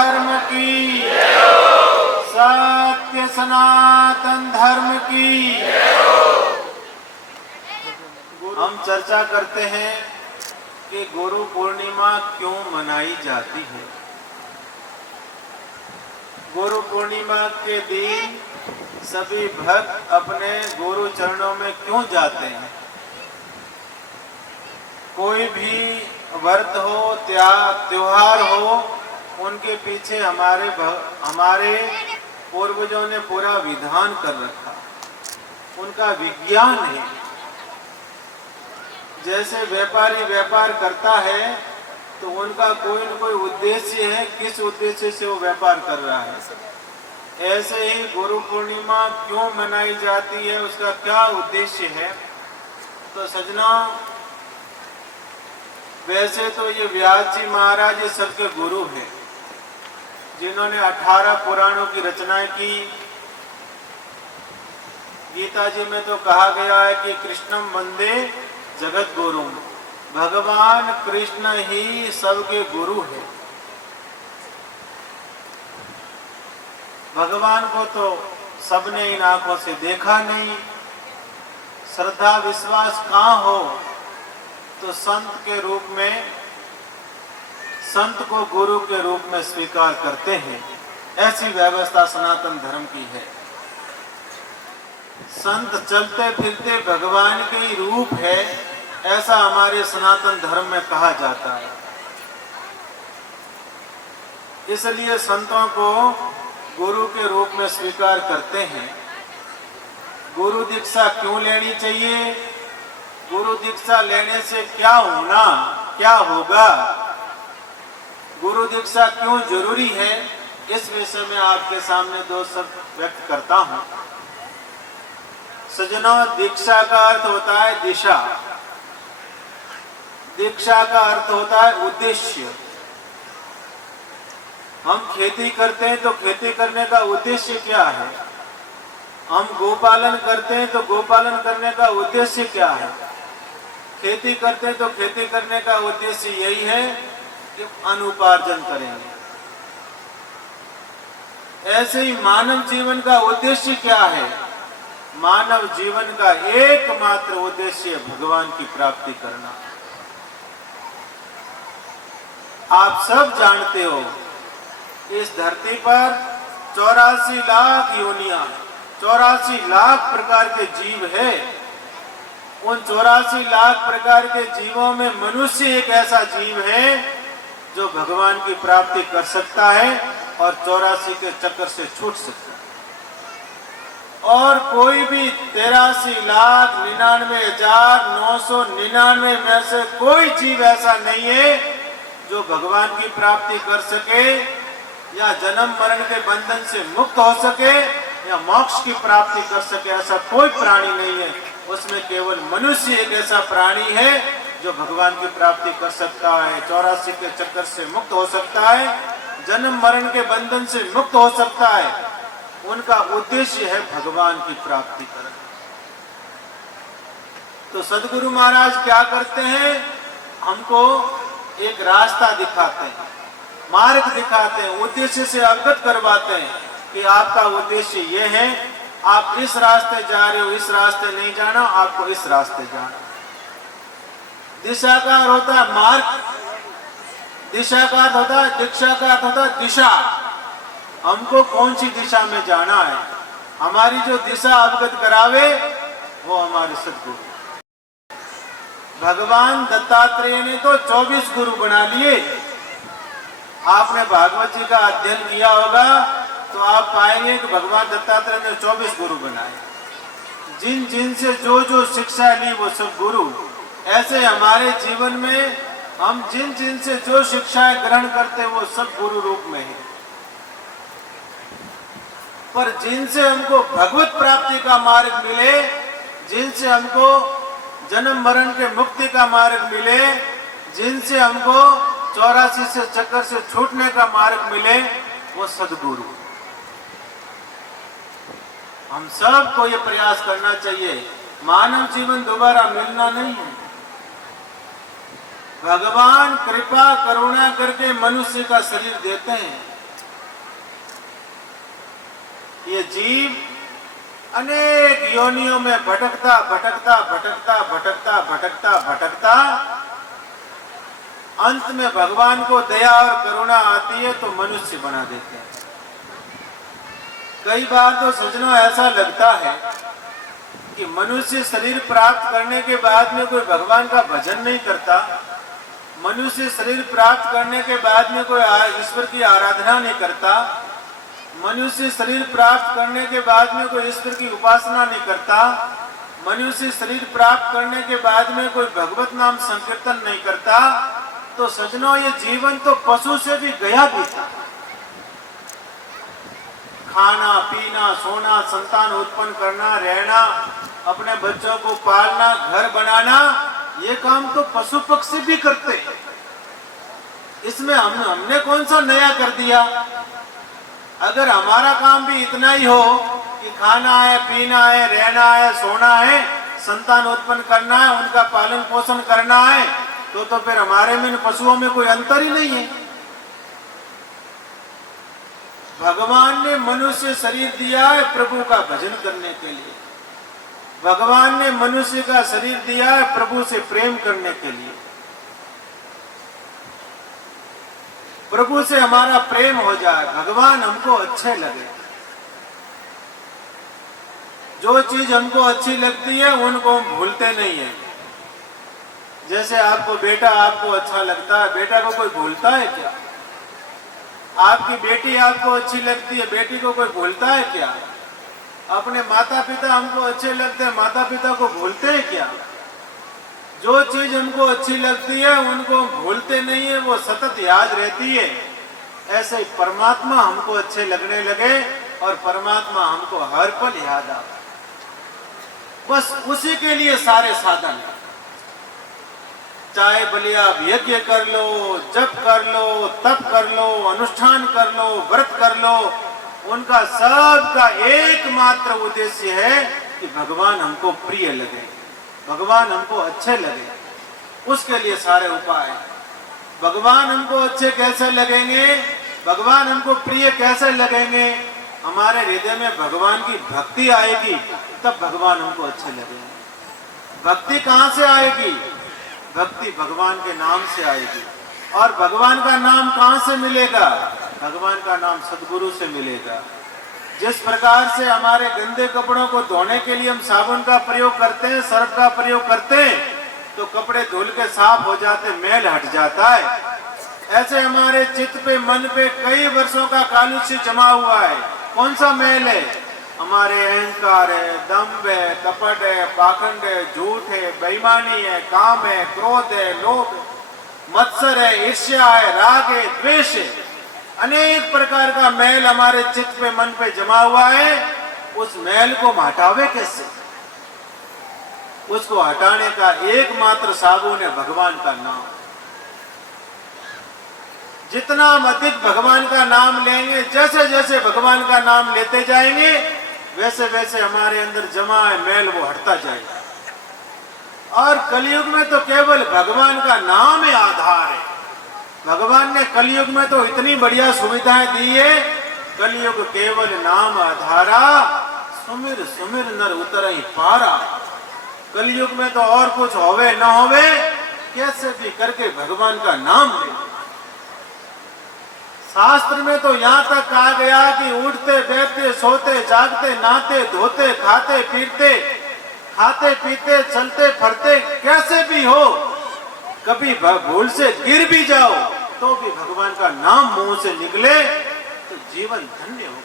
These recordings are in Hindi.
धर्म की, सत्य सनातन धर्म की। हम चर्चा करते हैं कि गुरु पूर्णिमा क्यों मनाई जाती है। गुरु पूर्णिमा के दिन सभी भक्त अपने गुरु चरणों में क्यों जाते हैं। कोई भी व्रत हो, त्योहार हो, उनके पीछे हमारे पूर्वजों ने पूरा विधान कर रखा, उनका विज्ञान है। जैसे व्यापारी व्यापार करता है तो उनका कोई न कोई उद्देश्य है, किस उद्देश्य से वो व्यापार कर रहा है। ऐसे ही गुरु पूर्णिमा क्यों मनाई जाती है, उसका क्या उद्देश्य है। तो सजना, वैसे तो ये व्यास जी महाराज ये सबके गुरु हैं, जिन्होंने 18 पुराणों की रचना की। गीता जी में तो कहा गया है कि कृष्णम वंदे जगत गुरु, भगवान कृष्ण ही सबके गुरु हैं। भगवान को तो सबने इन आंखों से देखा नहीं। श्रद्धा विश्वास कहाँ हो तो संत के रूप में, संत को गुरु के रूप में स्वीकार करते हैं। ऐसी व्यवस्था सनातन धर्म की है। संत चलते फिरते भगवान के ही रूप है, ऐसा हमारे सनातन धर्म में कहा जाता है। इसलिए संतों को गुरु के रूप में स्वीकार करते हैं। गुरु दीक्षा क्यों लेनी चाहिए, गुरु दीक्षा लेने से क्या होना, क्या होगा, गुरु दीक्षा क्यों जरूरी है, इस विषय में आपके सामने दो शब्द व्यक्त करता हूं। सज्जनों, दीक्षा का अर्थ होता है दिशा, दीक्षा का अर्थ होता है उद्देश्य। हम खेती करते हैं तो खेती करने का उद्देश्य क्या है। हम गोपालन करते हैं तो गोपालन करने का उद्देश्य क्या है। खेती करते हैं तो खेती करने का उद्देश्य यही है कि अनुपार्जन करेंगे। ऐसे ही मानव जीवन का उद्देश्य क्या है। मानव जीवन का एकमात्र उद्देश्य भगवान की प्राप्ति करना। आप सब जानते हो इस धरती पर 84 लाख योनियां, 84 लाख प्रकार के जीव है। उन 84 लाख प्रकार के जीवों में मनुष्य एक ऐसा जीव है जो भगवान की प्राप्ति कर सकता है और 84 के चक्कर से छूट सकता है। और कोई भी 83,99,999 में से कोई जीव ऐसा नहीं है जो भगवान की प्राप्ति कर सके या जन्म मरण के बंधन से मुक्त हो सके या मोक्ष की प्राप्ति कर सके। ऐसा कोई प्राणी नहीं है। उसमें केवल मनुष्य एक ऐसा प्राणी है जो भगवान की प्राप्ति कर सकता है, 84 के चक्कर से मुक्त हो सकता है, जन्म मरण के बंधन से मुक्त हो सकता है। उनका उद्देश्य है भगवान की प्राप्ति करना। तो सदगुरु महाराज क्या करते हैं, हमको एक रास्ता दिखाते हैं, मार्ग दिखाते हैं, उद्देश्य से अवगत करवाते हैं कि आपका उद्देश्य ये है, आप इस रास्ते जा रहे हो, इस रास्ते नहीं जाना, आपको इस रास्ते जाना। दिशा का अर्थ होता है मार्ग, दिशा का अर्थ होता है, दीक्षा का अर्थ होता है दिशा। हमको कौन सी दिशा में जाना है, हमारी जो दिशा अवगत करावे वो हमारे सदगुरु। भगवान दत्तात्रेय ने तो 24 गुरु बना लिए। आपने भागवत जी का अध्ययन किया होगा तो आप पाएंगे कि भगवान दत्तात्रेय ने 24 गुरु बनाए। जिन जिन से जो जो शिक्षा ली वो सब गुरु। ऐसे हमारे जीवन में हम जिन जिन से जो शिक्षाएं ग्रहण करते हैं वो सब गुरु रूप में है। पर जिनसे हमको भगवत प्राप्ति का मार्ग मिले, जिनसे हमको जन्म मरण के मुक्ति का मार्ग मिले, जिनसे हमको 84 से चक्कर से छूटने का मार्ग मिले, वो सदगुरु। हम सब को ये प्रयास करना चाहिए। मानव जीवन दोबारा मिलना नहीं है। भगवान कृपा करुणा करके मनुष्य का शरीर देते हैं, ये जीव अनेक योनियों में भटकता भटकता भटकता भटकता भटकता भटकता अंत में भगवान को दया और करुणा आती है तो मनुष्य बना देते हैं। कई बार तो सज्जनों ऐसा लगता है कि मनुष्य शरीर प्राप्त करने के बाद में कोई भगवान का भजन नहीं करता, मनुष्य शरीर प्राप्त करने के बाद में कोई ईश्वर की आराधना नहीं करता, मनुष्य शरीर प्राप्त करने के बाद में कोई ईश्वर की उपासना नहीं करता, मनुष्य शरीर प्राप्त करने के बाद में कोई भगवत नाम संकीर्तन नहीं करता। तो सज्जनों, ये जीवन तो पशु से भी गया भी था। खाना पीना सोना, संतान उत्पन्न करना, रहना, अपने बच्चों को पालना, घर बनाना, ये काम तो पशु पक्षी भी करते हैं। इसमें हमने कौन सा नया कर दिया? अगर हमारा काम भी इतना ही हो कि खाना है, पीना है, रहना है, सोना है, संतान उत्पन्न करना है, उनका पालन पोषण करना है, तो फिर हमारे में पशुओं में कोई अंतर ही नहीं है। भगवान ने मनुष्य शरीर दिया है प्रभु का भजन करने के लिए। भगवान ने मनुष्य का शरीर दिया है प्रभु से प्रेम करने के लिए। प्रभु से हमारा प्रेम हो जाए, भगवान हमको अच्छे लगे। जो चीज हमको अच्छी लगती है उनको हम भूलते नहीं है। जैसे आपको बेटा आपको अच्छा लगता है, बेटा को कोई भूलता है क्या? आपकी बेटी आपको अच्छी लगती है, बेटी को कोई भूलता है क्या? अपने माता पिता हमको अच्छे लगते हैं, माता पिता को भूलते हैं क्या? जो चीज हमको अच्छी लगती है उनको भूलते नहीं है, वो सतत याद रहती है। ऐसे ही परमात्मा हमको अच्छे लगने लगे और परमात्मा हमको हर पल याद आता। बस उसी के लिए सारे साधन, चाहे भले आप यज्ञ कर लो, जप कर लो, तप कर लो, अनुष्ठान कर लो, व्रत कर लो, उनका सबका एकमात्र उद्देश्य है कि भगवान हमको प्रिय लगे, भगवान हमको अच्छे लगे। उसके लिए सारे उपाय। भगवान हमको अच्छे कैसे लगेंगे, भगवान हमको प्रिय कैसे लगेंगे? हमारे हृदय में भगवान की भक्ति आएगी, तब भगवान हमको अच्छे लगेंगे। भक्ति कहाँ से आएगी? भक्ति भगवान के नाम से आएगी। और भगवान का नाम कहाँ से मिलेगा? भगवान का नाम सद्गुरु से मिलेगा। जिस प्रकार से हमारे गंदे कपड़ों को धोने के लिए हम साबुन का प्रयोग करते हैं, सर्फ का प्रयोग करते हैं, तो कपड़े धुल के साफ हो जाते, मैल हट जाता है। ऐसे हमारे चित्त पे, मन पे कई वर्षों का कालुष्य जमा हुआ है। कौन सा मैल है? हमारे अहंकार है, दम्भ है, कपट है, पाखंड है, झूठ है, बेईमानी है, काम है, क्रोध है, लोभ, मत्सर है, ईर्ष्या है, राग है, द्वेष है। अनेक प्रकार का मैल हमारे चित्त पे, मन पे जमा हुआ है। उस मैल को हम हटावे कैसे? उसको हटाने का एकमात्र साबुन है भगवान का नाम। जितना हम अधिक भगवान का नाम लेंगे, जैसे जैसे भगवान का नाम लेते जाएंगे, वैसे वैसे हमारे अंदर जमा है मैल वो हटता जाएगा। और कलयुग में तो केवल भगवान का नाम ही आधार है। भगवान ने कलयुग में तो इतनी बढ़िया सुविधाएं दी है। कलयुग केवल नाम आधारा, सुमिर सुमिर नर उतर ही पारा। कलयुग में तो और कुछ होवे न होवे, कैसे भी करके भगवान का नाम ले। शास्त्र में तो यहाँ तक कहा गया कि उठते बैठते सोते जागते नहाते धोते खाते पीते खाते पीते चलते फिरते कैसे भी हो, कभी भूल से गिर भी जाओ तो भी भगवान का नाम मुंह से निकले तो जीवन धन्य हो।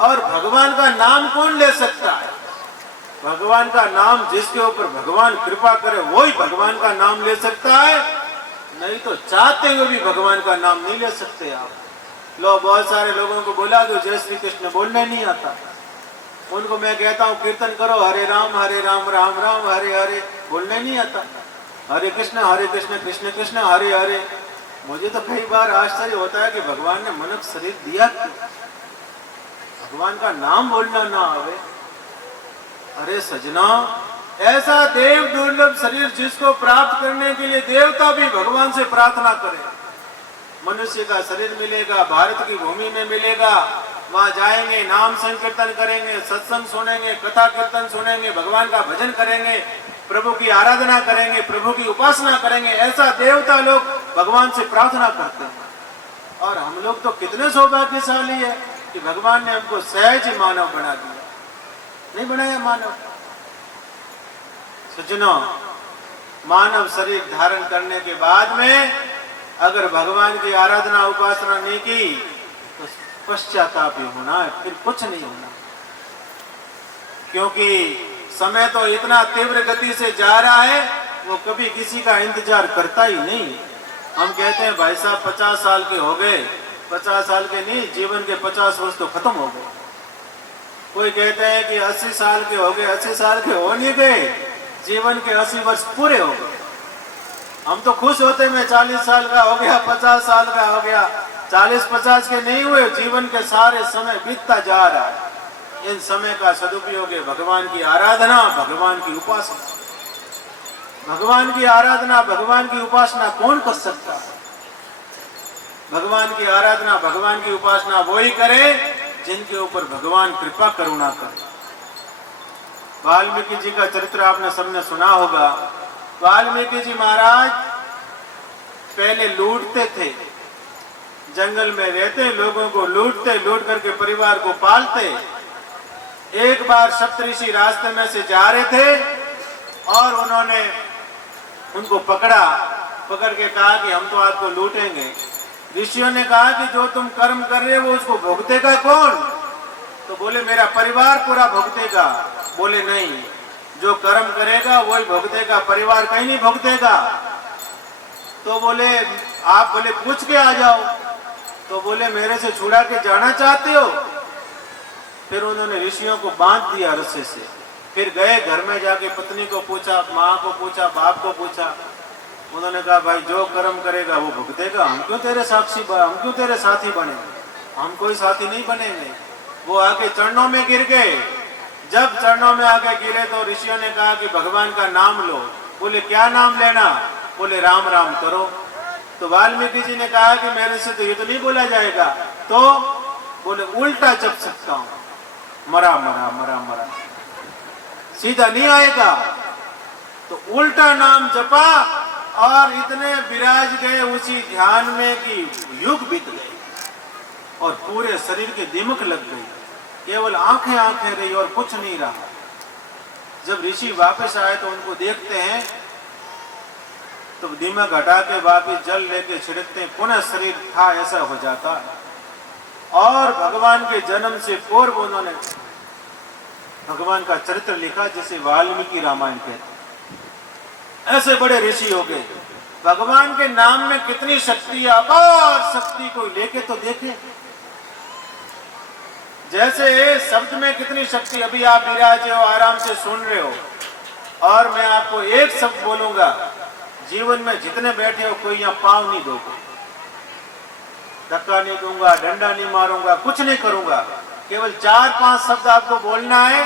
और भगवान का नाम कौन ले सकता है? भगवान का नाम जिसके ऊपर भगवान कृपा करे वही भगवान का नाम ले सकता है। नहीं तो चाहते हुए भी भगवान का नाम नहीं ले सकते आप। लो, बहुत सारे लोगों को बोला दो जय श्री कृष्ण बोलने नहीं आता। उनको मैं कहता हूँ कीर्तन करो हरे राम राम राम हरे हरे, बोलने नहीं आता। हरे कृष्ण कृष्ण कृष्ण हरे हरे। मुझे तो कई बार आश्चर्य होता है कि भगवान ने मनुष्य शरीर दिया क्यों? भगवान का नाम बोलना ना आवे। अरे सजना, ऐसा देव दुर्लभ शरीर जिसको प्राप्त करने के लिए देवता भी भगवान से प्रार्थना करे। मनुष्य का शरीर मिलेगा, भारत की भूमि में मिलेगा, वहां जाएंगे, नाम संकीर्तन करेंगे, सत्संग सुनेंगे, कथा कीर्तन सुनेंगे, भगवान का भजन करेंगे, प्रभु की आराधना करेंगे, प्रभु की उपासना करेंगे। ऐसा देवता लोग भगवान से प्रार्थना करते हैं। और हम लोग तो कितने सौभाग्यशाली है कि भगवान ने हमको सहज ही मानव बना दिया, नहीं बनाया मानव। सज्जनों, मानव शरीर धारण करने के बाद में अगर भगवान की आराधना उपासना नहीं की तो पश्चाताप ही होना है, फिर कुछ नहीं होना। क्योंकि समय तो इतना तीव्र गति से जा रहा है, वो कभी किसी का इंतजार करता ही नहीं। हम कहते हैं भाई साहब 50 साल के हो गए, 50 साल के नहीं, जीवन के 50 वर्ष तो खत्म हो गए। कोई कहते हैं कि 80 साल के हो गए, 80 साल के हो नहीं गए, जीवन के 80 वर्ष पूरे हो गए। हम तो खुश होते मैं 40 साल का हो गया, 50 साल का हो गया, 40-50 के नहीं हुए, जीवन के सारे समय बीतता जा रहा है। इन समय का सदुपयोग है भगवान की आराधना, भगवान की उपासना। भगवान की आराधना, भगवान की उपासना कौन कर सकता है? भगवान की आराधना, भगवान की उपासना वही करे जिनके ऊपर भगवान कृपा करुणा करे। वाल्मीकि जी का चरित्र आपने सबने सुना होगा। वाल्मीकि जी महाराज पहले लूटते थे, जंगल में रहते, लोगों को लूटते, लूट करके परिवार को पालते। एक बार सप्तऋषि रास्ते में से जा रहे थे और उन्होंने उनको पकड़ा, पकड़ के कहा कि हम तो आपको लूटेंगे। ऋषियों ने कहा कि जो तुम कर्म कर रहे हो उसको भुगतेगा कौन? तो बोले मेरा परिवार पूरा भुगतेगा। बोले नहीं, जो कर्म करेगा वही भुगतेगा, परिवार कहीं नहीं भुगतेगा। तो बोले आप बोले पूछ के आ जाओ। तो बोले मेरे से छुड़ा के जाना चाहते हो? फिर उन्होंने ऋषियों को बांध दिया रस्से से। फिर गए घर में, जाके पत्नी को पूछा, माँ को पूछा, बाप को पूछा। उन्होंने कहा भाई जो कर्म करेगा वो भुगतेगा, हम क्यों तेरे साथी बने? हम कोई साथी नहीं बनेंगे। वो आके चरणों में गिर गए। जब चरणों में आके गिरे तो ऋषियों ने कहा कि भगवान का नाम लो। बोले क्या नाम लेना? बोले राम राम करो। तो वाल्मीकि जी ने कहा कि मेरे से तो ये तो नहीं बोला जाएगा। तो बोले उल्टा जप सकता हूं, मरा मरा मरा मरा, सीधा नहीं आएगा। तो उल्टा नाम जपा और इतने विराज गए उसी ध्यान में कि युग बीत गए और पूरे शरीर के दिमक लग गई, केवल आंखें आंखें रही और कुछ नहीं रहा। जब ऋषि वापस आए तो उनको देखते हैं तो दिमक हटा के वापस जल लेके छिड़कते हैं, पुनः शरीर था ऐसा हो जाता। और भगवान के जन्म से पूर्व उन्होंने भगवान का चरित्र लिखा जिसे वाल्मीकि रामायण कहते हैं। ऐसे बड़े ऋषि हो गए। भगवान के नाम में कितनी शक्ति है, अपार शक्ति को लेके तो देखे। जैसे शब्द में कितनी शक्ति, अभी आप विराजे हो, आराम से सुन रहे हो, और मैं आपको एक शब्द बोलूंगा, जीवन में जितने बैठे हो कोई यहाँ पांव नहीं दोगे, धक्का नहीं दूंगा, डंडा नहीं मारूंगा, कुछ नहीं करूंगा। केवल 4-5 शब्द आपको बोलना है,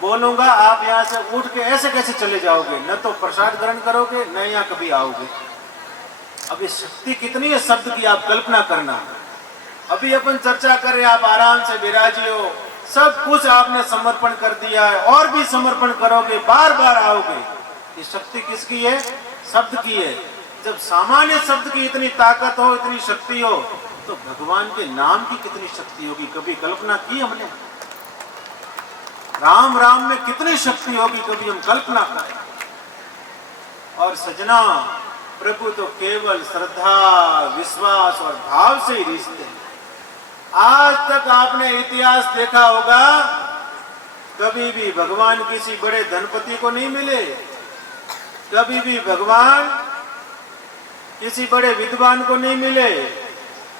बोलूंगा, आप यहाँ से उठ के ऐसे कैसे चले जाओगे, न तो प्रसाद ग्रहण करोगे न यहाँ कभी आओगे। अभी शक्ति कितनी है शब्द की, आप कल्पना करना। अभी अपन चर्चा करें, आप आराम से विराजी हो, सब कुछ आपने समर्पण कर दिया है और भी समर्पण करोगे, बार बार आओगे। ये शक्ति किसकी है? शब्द की है। जब सामान्य शब्द की इतनी ताकत हो, इतनी शक्ति हो, तो भगवान के नाम की कितनी शक्ति होगी, कभी कल्पना की हमने? राम राम में कितनी शक्ति होगी, कभी हम कल्पना करें? और सजना, प्रभु तो केवल श्रद्धा, विश्वास और भाव से ही रिश्ते हैं। आज तक आपने इतिहास देखा होगा, कभी भी भगवान किसी बड़े धनपति को नहीं मिले, कभी भी भगवान किसी बड़े विद्वान को नहीं मिले,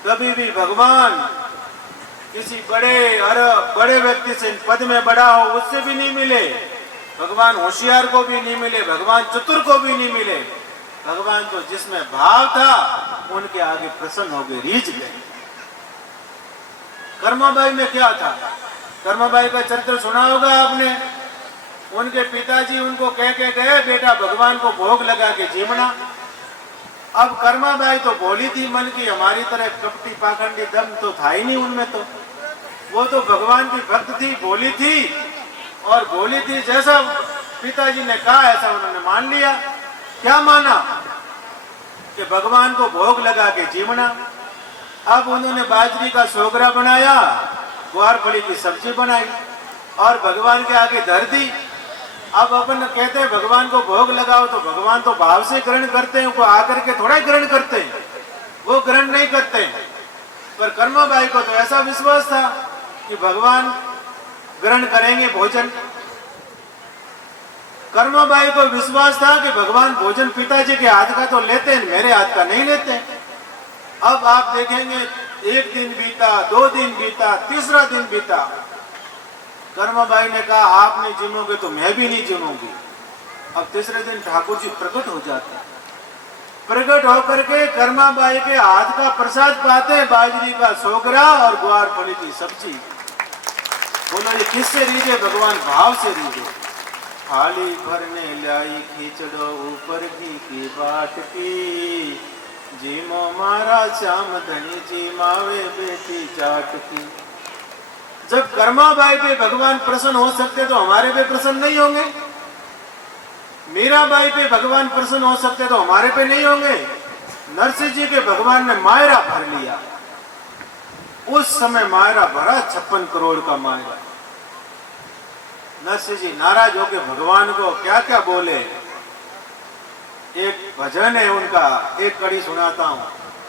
कभी भी भगवान किसी बड़े व्यक्ति से पद में बड़ा हो उससे भी नहीं मिले, भगवान होशियार को भी नहीं मिले, भगवान चतुर को भी नहीं मिले। भगवान तो जिसमें भाव था उनके आगे प्रसन्न हो गए, रीझ गए। कर्माबाई में क्या था? कर्माबाई का चरित्र सुना होगा आपने। उनके पिताजी उनको कह के गए, बेटा भगवान को भोग लगा के जीवना। अब कर्माबाई तो भोली थी मन की, हमारी तरह कपटी पाखंडी दम तो था ही नहीं उनमें। तो वो तो भगवान की भक्त थी, भोली थी, और भोली थी, जैसा पिताजी ने कहा ऐसा उन्होंने मान लिया। क्या माना? कि भगवान को भोग लगा के जीवना। अब उन्होंने बाजरी का सोगरा बनाया, ग्वार फली की सब्जी बनाई और भगवान के आगे धर दी। अब अपन कहते हैं भगवान को भोग लगाओ, तो भगवान तो भाव से ग्रहण करते हैं, वो आकर के थोड़ा ग्रहण करते हैं, वो ग्रहण नहीं करते हैं। पर कर्माबाई को तो ऐसा विश्वास था कि भगवान ग्रहण करेंगे भोजन। कर्माबाई को विश्वास था कि भगवान भोजन पिताजी के हाथ का तो लेते हैं, मेरे हाथ का नहीं लेते। अब आप देखेंगे, एक दिन बीता, 2 दिन बीता, तीसरा दिन बीता, कर्माबाई ने कहा आप नहीं जिमोगे तो मैं भी नहीं जिमूंगी। अब तीसरे दिन ठाकुर जी प्रकट हो जाते हैं। प्रकट होकर के कर्माबाई के हाथ का प्रसाद पाते हैं, बाजरी का सोगरा और ग्वार फली की सब्जी। बोलो ये किससे रीझे? भगवान भाव से रीझे। थाली भरने लाई खींचड़ो ऊपर घी की बाट की, जीमो मारा श्याम धनी जी मावे बेटी जाट की। जब कर्माबाई पे भगवान प्रसन्न हो सकते तो हमारे पे प्रसन्न नहीं होंगे? मीराबाई पे भगवान प्रसन्न हो सकते तो हमारे पे नहीं होंगे? नरसिंह जी के भगवान ने मायरा भर लिया। उस समय मायरा भरा 56 करोड़ का मायरा। नरसिंह जी नाराज होकर भगवान को क्या क्या बोले। एक भजन है उनका, एक कड़ी सुनाता हूं।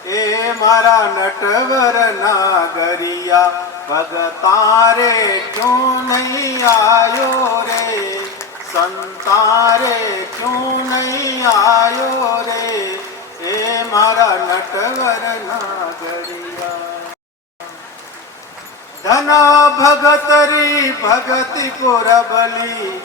ए मारा नटवर नागरिया, भगतारे क्यों नहीं आयो रे, संतारे क्यों नहीं आयो रे, ए मारा नटवर नागरिया। धना भगतरी भगति पुरबली,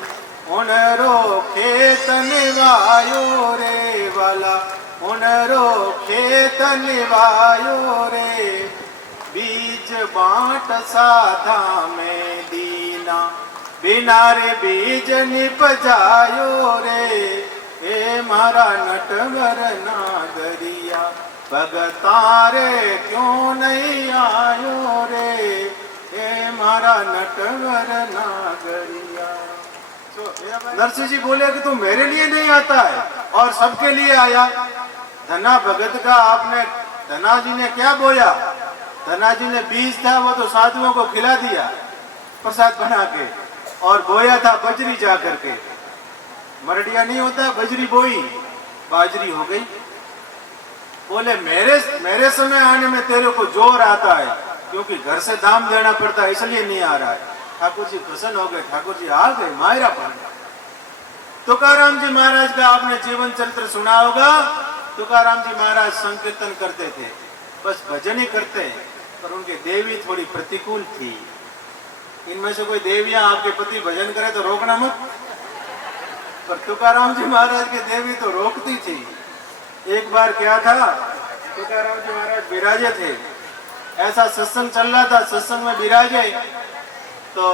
उनरो खेत निवायो रे वाला, उनरो खेत निवायो रे, बीज बांट साधा में दीना, बिना रे बीज निपजायो रे, ए मारा नटवर नागरिया, भगतारे क्यों नहीं आयो रे, ए मारा नटवर नागरिया। नरसिंह जी बोले कि तू मेरे लिए नहीं आता है और सबके लिए आया। धना भगत का आपने, धना जी ने क्या बोया? धना जी ने बीज था वो तो साधुओं को खिला दिया प्रसाद बना के, और बोया था बजरी जा करके। मरडिया नहीं होता, बजरी बोई, बाजरी हो गई। बोले मेरे समय आने में तेरे को जोर आता है, क्योंकि घर से दाम देना पड़ता है इसलिए नहीं आ रहा है। ठाकुर जी प्रसन्न हो गए, ठाकुर जी आ गए, मायरा बन गए। तुकाराम जी महाराज का आपने जीवन चरित्र सुना होगा। तुकाराम जी महाराज संकीर्तन करते थे, बस भजन ही करते, पर उनकी देवी थोड़ी प्रतिकूल थी। इनमें से कोई देवियां आपके पति भजन करे तो रोकना मत, पर तुकाराम जी महाराज की देवी तो रोकती थी। एक बार क्या था, तुकाराम जी महाराज विराजे थे, ऐसा सत्संग चल रहा था, सत्संग में विराजे तो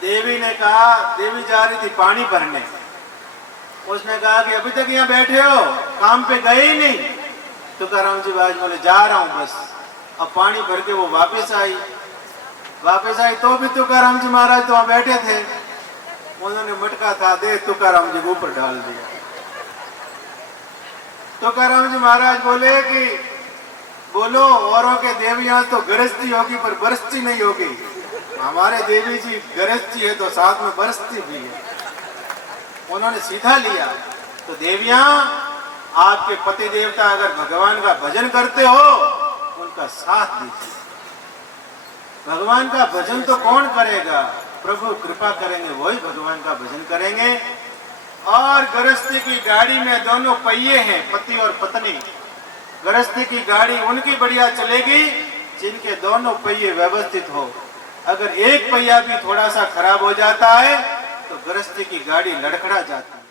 देवी ने कहा, देवी जा रही थी पानी भरने, उसने कहा कि अभी तक यहाँ बैठे हो, काम पे गए ही नहीं। तुकाराम जी महाराज बोले जा रहा हूँ बस। अब पानी भर के वो वापस आई तो भी तुकाराम जी महाराज तो वहां बैठे थे। उन्होंने मटका था दे तुकाराम जी को ऊपर डाल दिया। तुकाराम जी महाराज बोले कि बोलो औरों के देवियां तो गरजती होगी पर बरसती नहीं होगी, हमारे देवी जी गरजती है तो साथ में बरसती भी है। उन्होंने सीधा लिया। तो देवियां, आपके पति देवता अगर भगवान का भजन करते हो, उनका साथ दीजिए। भगवान का भजन तो कौन करेगा? प्रभु कृपा करेंगे, वही भगवान का भजन करेंगे। और गृहस्थी की गाड़ी में दोनों पहिए हैं, पति और पत्नी। गृहस्थी की गाड़ी उनकी बढ़िया चलेगी जिनके दोनों पहिए व्यवस्थित हो। अगर एक पहिया भी थोड़ा सा खराब हो जाता है तो गृहस्थी की गाड़ी लड़खड़ा जाती है।